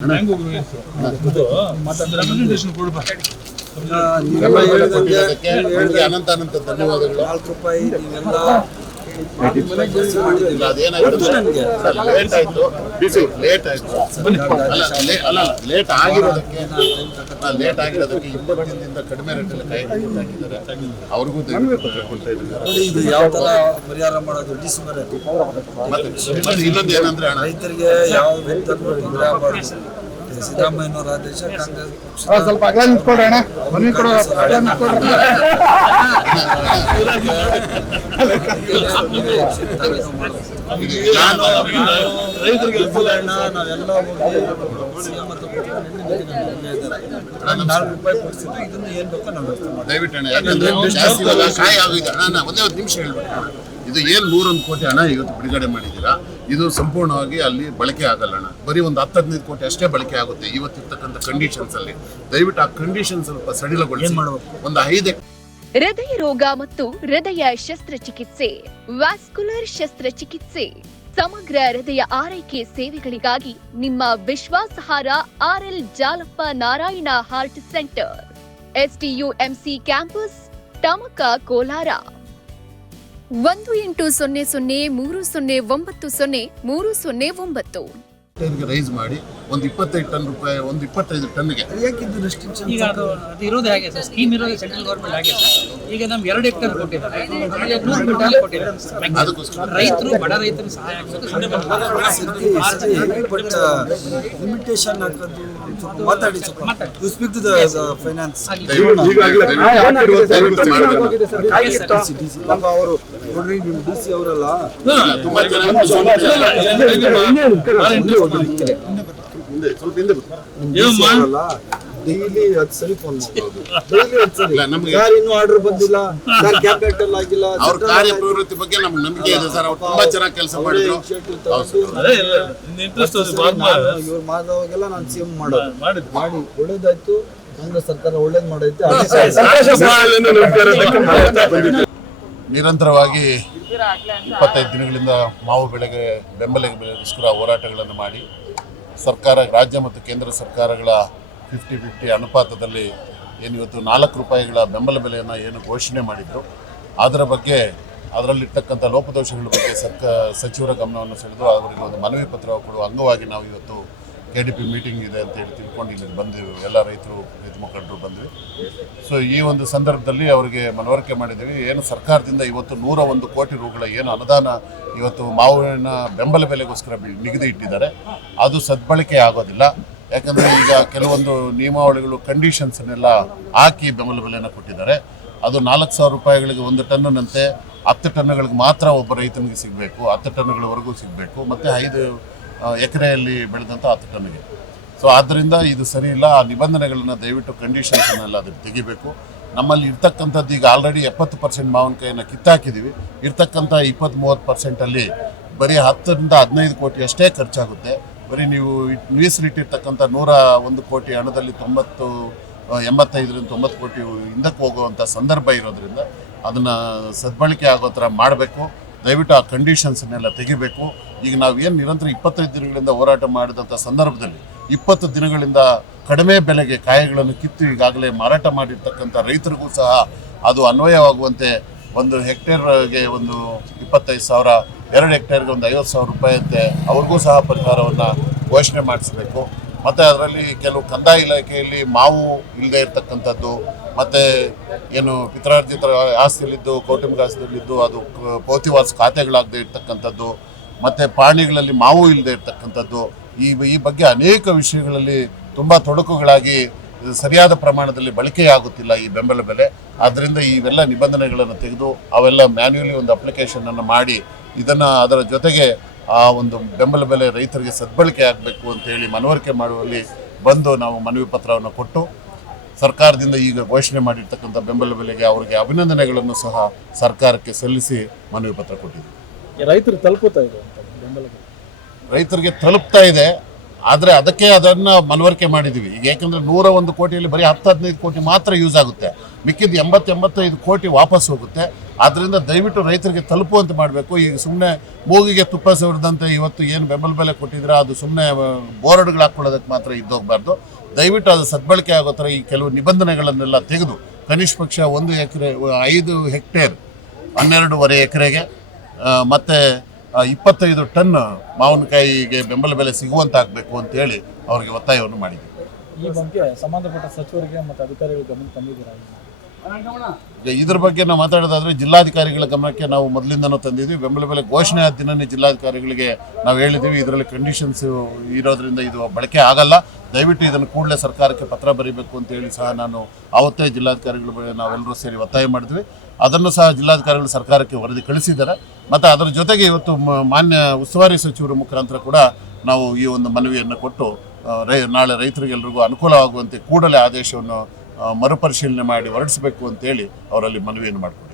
ಅನಂತ ಧನ್ಯವಾದಗಳು. ಲೇಟ್ ಆಗಿರೋದಕ್ಕೆ 20 ದಿನದಿಂದ ಕಡಿಮೆ ರೇಟಲ್ಲಿ ಕಾಯಿ ಹಾಕಿದ್ದಾರೆ. ಅವ್ರಿಗೂ ಕೊಡ್ತಾ ಇದ್ದಾರೆ. ಯಾವ ತರ ಪರಿಹಾರ ಮಾಡೋದು ಡಿಸೆಂಬರ್ ಮತ್ತೆ ಇನ್ನೊಂದು ಏನಂದ್ರೆ ರೈತರಿಗೆ ಯಾವ ತೊಂದರೆ ಆಗಬಾರ್ದು. ಸಿದ್ದರಾಮಯ್ಯನವರ ಆದೇಶ ಕಾಂಗ್ರೆಸ್ ಸ್ವಲ್ಪ ಅಗಲ ನಿಂತ್ಕೊಡ್ರಿ ಅಣ್ಣ, ಬನ್ನಿ ಕೊಡು, ಅಗಲ ನಿಂತ್ಕೊಡ್ರಿ. ರೈತರಿಗೆ ನಾವೆಲ್ಲ ₹4 ಕೊಡ್ತಿದ್ದು ಇದನ್ನು ಏನ್ ಬೇಕೋ ನಾವು ದಯವಿಟ್ಟು ಯಾಕಂದ್ರೆ ಜಾಸ್ತಿ ಕಾಯಿ ಆಗಿದೆ ಅಣ್ಣ. ಒಂದೇ ಒಂದು ನಿಮಿಷ ಹೇಳ್ಬೇಕು. ಇದು ಏನು 101 ಕೋಟಿ ಹಣ ಇವತ್ತು ಬಿಡುಗಡೆ ಮಾಡಿದ್ದೀರಾ, ಇದು ಸಂಪೂರ್ಣವಾಗಿ ಅಲ್ಲಿ ಬಳಕೆ ಆಗಲ್ಲ ಅಣ್ಣ. ಬರೀ ಒಂದು 10-15 ಕೋಟಿ ಅಷ್ಟೇ ಬಳಕೆ ಆಗುತ್ತೆ ಇವತ್ತಿರ್ತಕ್ಕಂಥ ಕಂಡೀಷನ್ಸ್ ಅಲ್ಲಿ. ದಯವಿಟ್ಟು ಆ ಕಂಡೀಷನ್ ಸ್ವಲ್ಪ ಸಡಿಲಗೊಳಿಸಿ. ಒಂದು 5 ಹೃದಯ ರೋಗ ಮತ್ತು ಹೃದಯ ಶಸ್ತ್ರಚಿಕಿತ್ಸೆ, ವ್ಯಾಸ್ಕುಲರ್ ಶಸ್ತ್ರಚಿಕಿತ್ಸೆ, ಸಮಗ್ರ ಹೃದಯ ಆರೈಕೆ ಸೇವೆಗಳಿಗಾಗಿ ನಿಮ್ಮ ವಿಶ್ವಾಸಾರ್ಹ RL Jalappa Narayana heart centre, STUMC campus, Tamaka, Kolar. 180030090309. ರೈಸ್ ಮಾಡಿ ಒಂದು 25 ಟನ್ ರೂಪಾಯಿ, ಒಂದು 25 ಟನ್ಗೆ ಈಗ ಅದು ಇರೋದು ಹೇಗೆ ಸರ್? ಸ್ಕೀಮ್ ಇರೋದು ಸೆಂಟ್ರಲ್ ಗೌರ್ಮೆಂಟ್ ಹಾಗೆ ಸರ್. ಈಗ ನಮ್ಗೆ 2 ಹೆಕ್ಟೇರ್ ಕೊಟ್ಟಿದ್ದಾರೆ, 100 ಕ್ವಿಂಟಾಲ್ ಕೊಟ್ಟಿದ್ದಾರೆ. ರೈತರು, ಬಡ ರೈತರು ಸಹಾಯ ಆಗಬೇಕು. ಲಿಮಿಟೇಷನ್ ಹಾಕೋದು ಮಾತಾಡಿ ಸ್ಪೀಕ್ ಟು ದ ಫೈನಾನ್ಸ್. ಅವರು ನೋಡ್ರಿ, ನಿಮ್ಮ DC ಅವರಲ್ಲ ತುಂಬಾ ಡೈಲಿ 10 ಸರಿ ಫೋನ್ ಮಾಡೋದು. ಯಾರು ಇನ್ನೂ ಆರ್ಡರ್ ಬಂದಿಲ್ಲ, ಕ್ಯಾಪಿಟಲ್ ಆಗಿಲ್ಲ. ಅವ್ರ ಕಾರ್ಯಪ್ರವೃತ್ತಿ ಬಗ್ಗೆ ನಮ್ಗೆ ನಂಬಿಕೆ ಇದೆ ಸರ್. ಅವ್ರು ತುಂಬಾ ಚೆನ್ನಾಗಿ ಕೆಲಸ ಮಾಡಿದ್ರು. ಇವ್ರು ಮಾಡಿದವಾಗೆಲ್ಲ ನಾನು CM ಮಾಡಿ ಒಳ್ಳೇದಾಯ್ತು. ಕಾಂಗ್ರೆಸ್ ಸರ್ಕಾರ ಒಳ್ಳೇದ್ ಮಾಡೈತೆ. ನಿರಂತರವಾಗಿ 25 ದಿನಗಳಿಂದ ಮಾವು ಬೆಳೆಗೆ ಬೆಂಬಲ ಬೆಲೆಗೋಸ್ಕರ ಹೋರಾಟಗಳನ್ನು ಮಾಡಿ ಸರ್ಕಾರ, ರಾಜ್ಯ ಮತ್ತು ಕೇಂದ್ರ ಸರ್ಕಾರಗಳ 50-50 ಅನುಪಾತದಲ್ಲಿ ಏನು ಇವತ್ತು ₹4 ಬೆಂಬಲ ಬೆಲೆಯನ್ನು ಏನು ಘೋಷಣೆ ಮಾಡಿದ್ರು, ಅದರ ಬಗ್ಗೆ, ಅದರಲ್ಲಿರ್ತಕ್ಕಂಥ ಲೋಪದೋಷಗಳ ಬಗ್ಗೆ ಸಚಿವರ ಗಮನವನ್ನು ಸೆಳೆದು ಅವರಿಗೆ ಒಂದು ಮನವಿ ಪತ್ರ ಕೊಡುವ ಅಂಗವಾಗಿ ನಾವು ಇವತ್ತು KDP ಮೀಟಿಂಗ್ ಇದೆ ಅಂತ ಹೇಳಿ ತಿಳ್ಕೊಂಡು ಇಲ್ಲಿ ಬಂದಿವಿ. ಎಲ್ಲ ರೈತ ಮುಖಂಡರು ಬಂದ್ವಿ. ಸೊ ಈ ಒಂದು ಸಂದರ್ಭದಲ್ಲಿ ಅವರಿಗೆ ಮನವರಿಕೆ ಮಾಡಿದ್ದೀವಿ. ಏನು ಸರ್ಕಾರದಿಂದ ಇವತ್ತು 101 ಕೋಟಿ ರೂಗಳ ಏನು ಅನುದಾನ ಇವತ್ತು ಮಾವಿನ ಬೆಂಬಲ ಬೆಲೆಗೋಸ್ಕರ ನಿಗದಿ ಇಟ್ಟಿದ್ದಾರೆ, ಅದು ಸದ್ಬಳಕೆ ಆಗೋದಿಲ್ಲ. ಯಾಕಂದರೆ ಈಗ ಕೆಲವೊಂದು ನಿಯಮಾವಳಿಗಳು, ಕಂಡೀಷನ್ಸನ್ನೆಲ್ಲ ಹಾಕಿ ಬೆಂಬಲ ಬೆಲೆಯನ್ನು ಕೊಟ್ಟಿದ್ದಾರೆ. ಅದು ₹4,000 1 ಟನ್ನಂತೆ 10 ಟನ್ನುಗಳಿಗೆ ಮಾತ್ರ ಒಬ್ಬ ರೈತನಿಗೆ ಸಿಗಬೇಕು, 10 ಟನ್ನುಗಳವರೆಗೂ ಸಿಗಬೇಕು, ಮತ್ತು 5 ಎಕರೆಯಲ್ಲಿ ಬೆಳೆದಂಥ 10 ಟನ್ನಿಗೆ. ಸೊ ಆದ್ದರಿಂದ ಇದು ಸರಿ ಇಲ್ಲ. ಆ ನಿಬಂಧನೆಗಳನ್ನು ದಯವಿಟ್ಟು ಕಂಡೀಷನ್ಸನ್ನೆಲ್ಲ ಅದಕ್ಕೆ ತೆಗಿಬೇಕು. ನಮ್ಮಲ್ಲಿ ಇರ್ತಕ್ಕಂಥದ್ದು ಈಗ ಆಲ್ರೆಡಿ 70% ಮಾವಿನಕಾಯಿಯನ್ನು ಕಿತ್ತಾಕಿದ್ದೀವಿ. ಇರ್ತಕ್ಕಂಥ 20-30% ಬರೀ 10ರಿಂದ 15 ಕೋಟಿ ಅಷ್ಟೇ ಖರ್ಚಾಗುತ್ತೆ. ಬರೀ ನೀವು ಮೀಸಲಿಟ್ಟಿರ್ತಕ್ಕಂಥ 101 ಕೋಟಿ ಹಣದಲ್ಲಿ 85ರಿಂದ 90 ಕೋಟಿ ಹಿಂದಕ್ಕೆ ಹೋಗುವಂಥ ಸಂದರ್ಭ ಇರೋದ್ರಿಂದ ಅದನ್ನು ಸದ್ಬಳಕೆ ಆಗೋ ಥರ ಮಾಡಬೇಕು. ದಯವಿಟ್ಟು ಆ ಕಂಡೀಷನ್ಸನ್ನೆಲ್ಲ ತೆಗಿಬೇಕು. ಈಗ ನಾವು ಏನು ನಿರಂತರ 25 ದಿನಗಳಿಂದ ಹೋರಾಟ ಮಾಡಿದಂಥ ಸಂದರ್ಭದಲ್ಲಿ 20 ದಿನಗಳಿಂದ ಕಡಿಮೆ ಬೆಲೆಗೆ ಕಾಯಿಗಳನ್ನು ಕಿತ್ತು ಈಗಾಗಲೇ ಮಾರಾಟ ಮಾಡಿರ್ತಕ್ಕಂಥ ರೈತರಿಗೂ ಸಹ ಅದು ಅನ್ವಯವಾಗುವಂತೆ 1 ಹೆಕ್ಟೇರ್ಗೆ ಒಂದು 25,000, 2 ಹೆಕ್ಟೇರ್ಗೆ ಒಂದು ₹50,000 ಅಂತೆ ಅವ್ರಿಗೂ ಸಹ ಪರಿಹಾರವನ್ನು ಘೋಷಣೆ ಮಾಡಿಸಬೇಕು. ಮತ್ತು ಅದರಲ್ಲಿ ಕೆಲವು ಕಂದಾಯ ಇಲಾಖೆಯಲ್ಲಿ ಮಾವು ಇಲ್ಲದೆ ಇರ್ತಕ್ಕಂಥದ್ದು, ಮತ್ತು ಏನು ಪಿತ್ರಾರ್ಜಿತ ಆಸ್ತಿಯಲ್ಲಿದ್ದು, ಕೌಟುಂಬಿಕ ಆಸ್ತಿಯಲ್ಲಿದ್ದು ಅದು ಪೌತಿವಾಸ ಖಾತೆಗಳಾಗದೇ ಇರ್ತಕ್ಕಂಥದ್ದು, ಮತ್ತು ಪಾಣಿಗಳಲ್ಲಿ ಮಾವು ಇಲ್ಲದೆ ಇರ್ತಕ್ಕಂಥದ್ದು, ಈ ಬಗ್ಗೆ ಅನೇಕ ವಿಷಯಗಳಲ್ಲಿ ತುಂಬ ತೊಡಕುಗಳಾಗಿ ಸರಿಯಾದ ಪ್ರಮಾಣದಲ್ಲಿ ಬಳಕೆಯಾಗುತ್ತಿಲ್ಲ ಈ ಬೆಂಬಲ ಬೆಲೆ. ಆದ್ದರಿಂದ ಇವೆಲ್ಲ ನಿಬಂಧನೆಗಳನ್ನು ತೆಗೆದು ಅವೆಲ್ಲ ಮ್ಯಾನ್ಯುಯಲಿ ಒಂದು ಅಪ್ಲಿಕೇಶನನ್ನು ಮಾಡಿ ಅದರ ಜೊತೆಗೆ ಆ ಒಂದು ಬೆಂಬಲ ಬೆಲೆ ರೈತರಿಗೆ ಸದ್ಬಳಕೆ ಆಗಬೇಕು ಅಂತೇಳಿ ಮನವರಿಕೆ ಮಾಡುವಲ್ಲಿ ಬಂದು ನಾವು ಮನವಿ ಪತ್ರವನ್ನು ಕೊಟ್ಟು ಸರ್ಕಾರದಿಂದ ಈಗ ಘೋಷಣೆ ಮಾಡಿರ್ತಕ್ಕಂಥ ಬೆಂಬಲ ಬೆಲೆಗೆ ಅವರಿಗೆ ಅಭಿನಂದನೆಗಳನ್ನು ಸಹ ಸರ್ಕಾರಕ್ಕೆ ಸಲ್ಲಿಸಿ ಮನವಿ ಪತ್ರ ಕೊಟ್ಟಿದ್ದೀವಿ. ರೈತರು ತಲುಪುತ್ತಾ ಇದೆ ಬೆಂಬಲ, ರೈತರಿಗೆ ತಲುಪ್ತಾ ಇದೆ. ಆದರೆ ಅದನ್ನು ಮನವರಿಕೆ ಮಾಡಿದ್ದೀವಿ. ಈಗ ಯಾಕಂದರೆ 101 ಕೋಟಿಯಲ್ಲಿ ಬರೀ 10-15 ಕೋಟಿ ಮಾತ್ರ ಯೂಸ್ ಆಗುತ್ತೆ, ಮಿಕ್ಕಿದ್ದು 80-85 ಕೋಟಿ ವಾಪಸ್ ಹೋಗುತ್ತೆ. ಆದ್ದರಿಂದ ದಯವಿಟ್ಟು ರೈತರಿಗೆ ತಲುಪುವಂತೆ ಮಾಡಬೇಕು. ಈಗ ಸುಮ್ಮನೆ ಮೂಗಿಗೆ ತುಪ್ಪ ಸವರಿದಂತೆ ಇವತ್ತು ಏನು ಬೆಂಬಲ ಬೆಲೆ ಕೊಟ್ಟಿದ್ರೆ ಅದು ಸುಮ್ಮನೆ ಬೋರ್ಡ್ಗಳು ಹಾಕ್ಕೊಳ್ಳೋದಕ್ಕೆ ಮಾತ್ರ ಇದ್ದೋಗಬಾರ್ದು. ದಯವಿಟ್ಟು ಅದು ಸದ್ಬಳಕೆ ಆಗೋ ಥರ ಈ ಕೆಲವು ನಿಬಂಧನೆಗಳನ್ನೆಲ್ಲ ತೆಗೆದು ಕನಿಷ್ಠ ಪಕ್ಷ 1 ಎಕರೆ 5 ಹೆಕ್ಟೇರ್ 12.5 ಎಕರೆಗೆ ಮತ್ತು 25 ಟನ್ ಮಾವಿನಕಾಯಿಗೆ ಬೆಂಬಲ ಬೆಲೆ ಸಿಗುವಂತಾಗಬೇಕು ಅಂತೇಳಿ ಅವರಿಗೆ ಒತ್ತಾಯವನ್ನು ಮಾಡಿದ್ದೀವಿ. ಈ ಬಗ್ಗೆ ಸಂಬಂಧಪಟ್ಟ ಸಚಿವರಿಗೆ ಮತ್ತು ಅಧಿಕಾರಿಗಳ ಗಮನ ತಂದಿದ್ದೀರಾ? ಇದ್ರ ಬಗ್ಗೆ ನಾವು ಮಾತಾಡೋದಾದ್ರೆ ಜಿಲ್ಲಾಧಿಕಾರಿಗಳ ಗಮನಕ್ಕೆ ನಾವು ಮೊದಲಿಂದನೂ ತಂದಿದ್ವಿ. ಬೆಂಬಲ ಬೆಲೆ ಘೋಷಣೆ ಆದ ದಿನನೇ ಜಿಲ್ಲಾಧಿಕಾರಿಗಳಿಗೆ ನಾವು ಹೇಳಿದ್ದೀವಿ, ಇದರಲ್ಲಿ ಕಂಡೀಷನ್ಸ್ ಇರೋದ್ರಿಂದ ಇದು ಬಳಕೆ ಆಗಲ್ಲ, ದಯವಿಟ್ಟು ಇದನ್ನು ಕೂಡಲೇ ಸರ್ಕಾರಕ್ಕೆ ಪತ್ರ ಬರೀಬೇಕು ಅಂತೇಳಿ ಸಹ ನಾನು ಆವತ್ತೇ ಜಿಲ್ಲಾಧಿಕಾರಿಗಳ ಬಳಿ ನಾವೆಲ್ಲರೂ ಸೇರಿ ಒತ್ತಾಯ ಮಾಡಿದ್ವಿ. ಅದನ್ನು ಸಹ ಜಿಲ್ಲಾಧಿಕಾರಿಗಳು ಸರ್ಕಾರಕ್ಕೆ ವರದಿ ಕಳಿಸಿದ್ದಾರೆ. ಮತ್ತು ಅದರ ಜೊತೆಗೆ ಇವತ್ತು ಮಾನ್ಯ ಉಸ್ತುವಾರಿ ಸಚಿವರ ಮುಖಾಂತರ ಕೂಡ ನಾವು ಈ ಒಂದು ಮನವಿಯನ್ನು ಕೊಟ್ಟು ನಾಳೆ ರೈತರಿಗೆಲ್ಲರಿಗೂ ಅನುಕೂಲವಾಗುವಂತೆ ಕೂಡಲೇ ಆದೇಶವನ್ನು ಮರುಪರಿಶೀಲನೆ ಮಾಡಿ ಹೊರಡಿಸಬೇಕು ಅಂತೇಳಿ ಅವರಲ್ಲಿ ಮನವಿಯನ್ನು ಮಾಡಿಕೊಡ್ತೀವಿ.